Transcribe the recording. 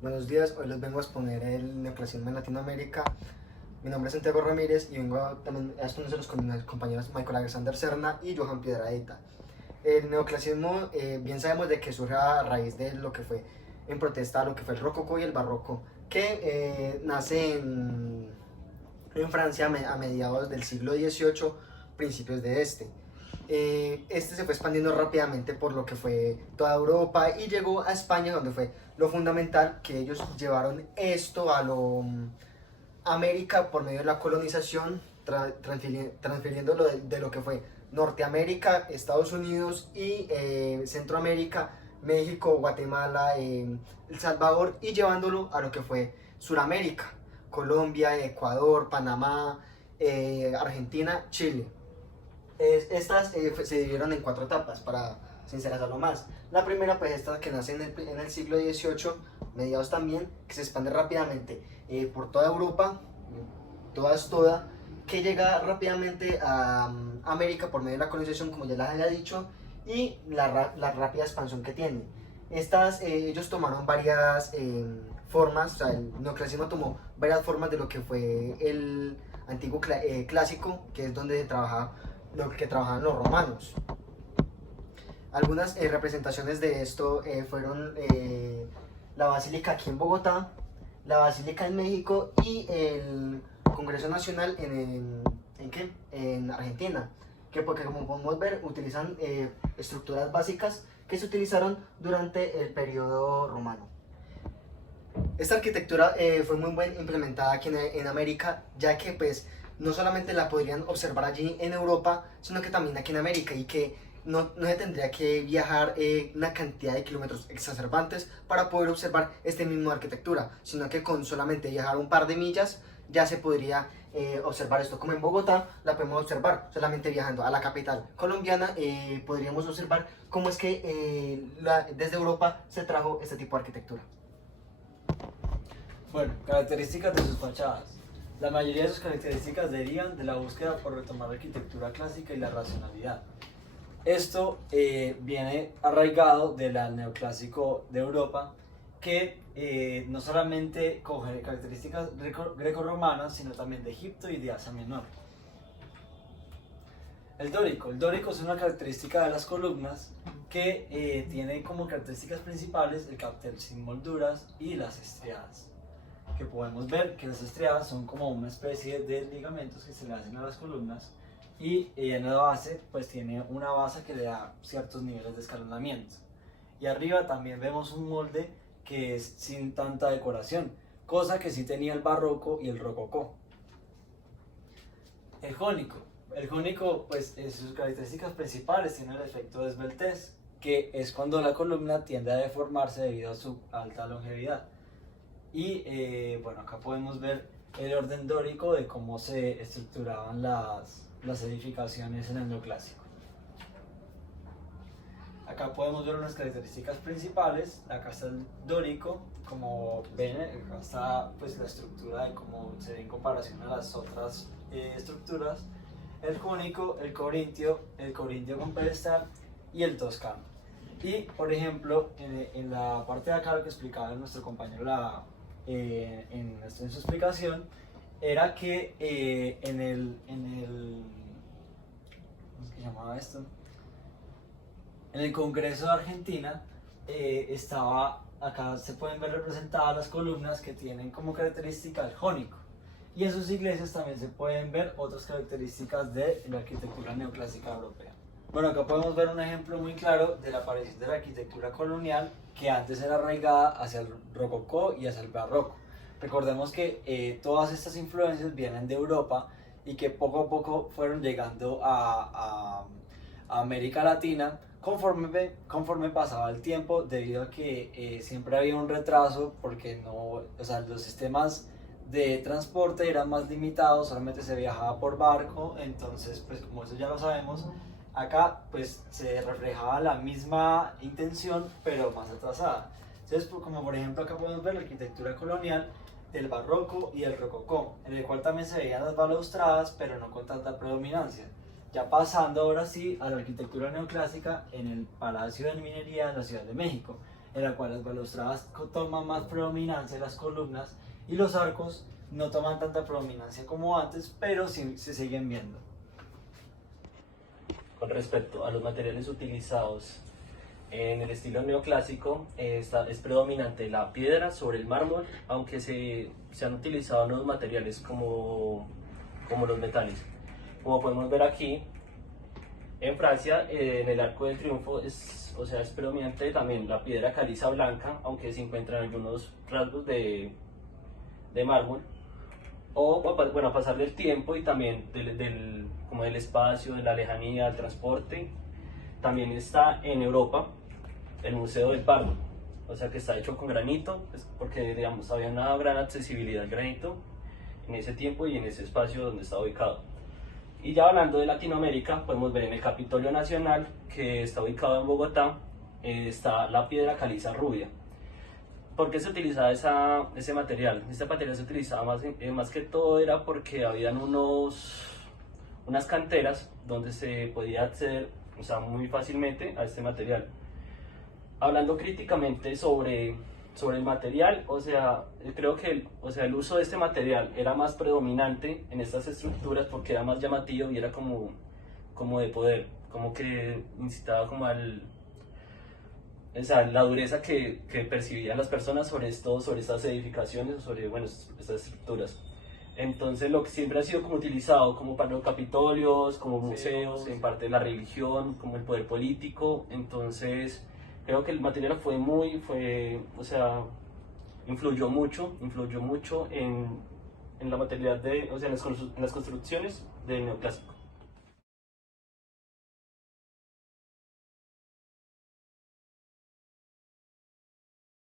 Buenos días, hoy les vengo a exponer el neoclasismo en Latinoamérica. Mi nombre es Santiago Ramírez y vengo también a exponerlos con mis compañeros Michael Alexander Serna y Johan Piedrahita. El neoclasismo, bien sabemos de que surge a raíz de lo que fue en protesta a lo que fue el rococó y el barroco, que nace en Francia a mediados del siglo XVIII, principios de este. Este se fue expandiendo rápidamente por lo que fue toda Europa y llegó a España, donde fue lo fundamental que ellos llevaron esto a América por medio de la colonización, transfiriéndolo de lo que fue Norteamérica, Estados Unidos y Centroamérica, México, Guatemala, El Salvador, y llevándolo a lo que fue Suramérica, Colombia, Ecuador, Panamá, Argentina, Chile. Estas se dividieron en 4 etapas para sincerarlo más. La primera, pues esta que nace en el siglo XVIII, mediados también, que se expande rápidamente por toda Europa, toda, que llega rápidamente a América por medio de la colonización, como ya les había dicho, y la rápida expansión que tiene. Ellos tomaron varias formas, o sea, el neoclasismo tomó varias formas de lo que fue el antiguo clásico, que es donde trabajaba lo que trabajaban los romanos. Algunas representaciones de esto fueron la Basílica aquí en Bogotá, la Basílica en México y el Congreso Nacional en Argentina, que porque como podemos ver utilizan estructuras básicas que se utilizaron durante el periodo romano. Esta arquitectura fue muy bien implementada aquí en América, ya que pues no solamente la podrían observar allí en Europa, sino que también aquí en América, y que no se tendría que viajar una cantidad de kilómetros exacerbantes para poder observar este mismo arquitectura, sino que con solamente viajar un par de millas ya se podría observar esto. Como en Bogotá la podemos observar solamente viajando a la capital colombiana, podríamos observar cómo es que desde Europa se trajo este tipo de arquitectura. Bueno, características de sus fachadas. La mayoría de sus características derivan de la búsqueda por retomar la arquitectura clásica y la racionalidad. Esto viene arraigado del neoclásico de Europa, que no solamente coge características greco-romanas, sino también de Egipto y de Asia Menor. El dórico es una característica de las columnas que tiene como características principales el captel sin molduras y las estriadas. Que podemos ver que las estriadas son como una especie de ligamentos que se le hacen a las columnas, y en la base pues tiene una base que le da ciertos niveles de escalonamiento, y arriba también vemos un molde que es sin tanta decoración, cosa que sí tenía el barroco y el rococó. El jónico pues en sus características principales tiene el efecto de esbeltez, que es cuando la columna tiende a deformarse debido a su alta longevidad. Y bueno, acá podemos ver el orden dórico de cómo se estructuraban las edificaciones en el neoclásico. Acá podemos ver unas características principales. Acá está el dórico, como ven, acá está pues la estructura de cómo se ve en comparación a las otras estructuras. El jónico, el corintio con pedestal y el toscano. Y por ejemplo, en la parte de acá lo que explicaba nuestro compañero en su explicación, era que ¿cómo se llamaba esto? En el Congreso de Argentina acá se pueden ver representadas las columnas que tienen como característica el jónico, y en sus iglesias también se pueden ver otras características de la arquitectura neoclásica europea. Bueno, acá podemos ver un ejemplo muy claro de la aparición de la arquitectura colonial, que antes era arraigada hacia el rococó y hacia el barroco. Recordemos que todas estas influencias vienen de Europa y que poco a poco fueron llegando a América Latina conforme pasaba el tiempo, debido a que siempre había un retraso, porque los sistemas de transporte eran más limitados, solamente se viajaba por barco. Entonces pues como eso ya lo sabemos, acá pues se reflejaba la misma intención pero más atrasada. Entonces, como por ejemplo acá podemos ver la arquitectura colonial del barroco y el rococó, en el cual también se veían las balaustradas pero no con tanta predominancia. Ya pasando ahora sí a la arquitectura neoclásica en el Palacio de Minería de la Ciudad de México, en la cual las balaustradas toman más predominancia en las columnas y los arcos no toman tanta predominancia como antes, pero sí se siguen viendo. Con respecto a los materiales utilizados en el estilo neoclásico, es predominante la piedra sobre el mármol, aunque se han utilizado nuevos materiales como los metales. Como podemos ver aquí, en Francia, en el Arco del Triunfo, es predominante también la piedra caliza blanca, aunque se encuentran algunos rasgos de mármol. Bueno, a pasar del tiempo y también como del espacio, de la lejanía, del transporte, también está en Europa el Museo del Bardo, o sea que está hecho con granito, porque digamos había una gran accesibilidad al granito en ese tiempo y en ese espacio donde está ubicado. Y ya hablando de Latinoamérica, podemos ver en el Capitolio Nacional, que está ubicado en Bogotá, está la piedra caliza rubia. ¿Por qué se utilizaba ese material? Este material se utilizaba más que todo era porque habían unas canteras donde se podía acceder, o sea, muy fácilmente a este material. Hablando críticamente sobre el material, o sea, creo que el uso de este material era más predominante en estas estructuras porque era más llamativo y era como de poder, como que incitaba como o sea, la dureza que percibían las personas sobre estas edificaciones o sobre, bueno, estas estructuras. Entonces lo que siempre ha sido como utilizado como para los capitolios, como museos, en parte de la religión, como el poder político. Entonces creo que el material o sea, influyó mucho en la materialidad en las construcciones del neoclásico.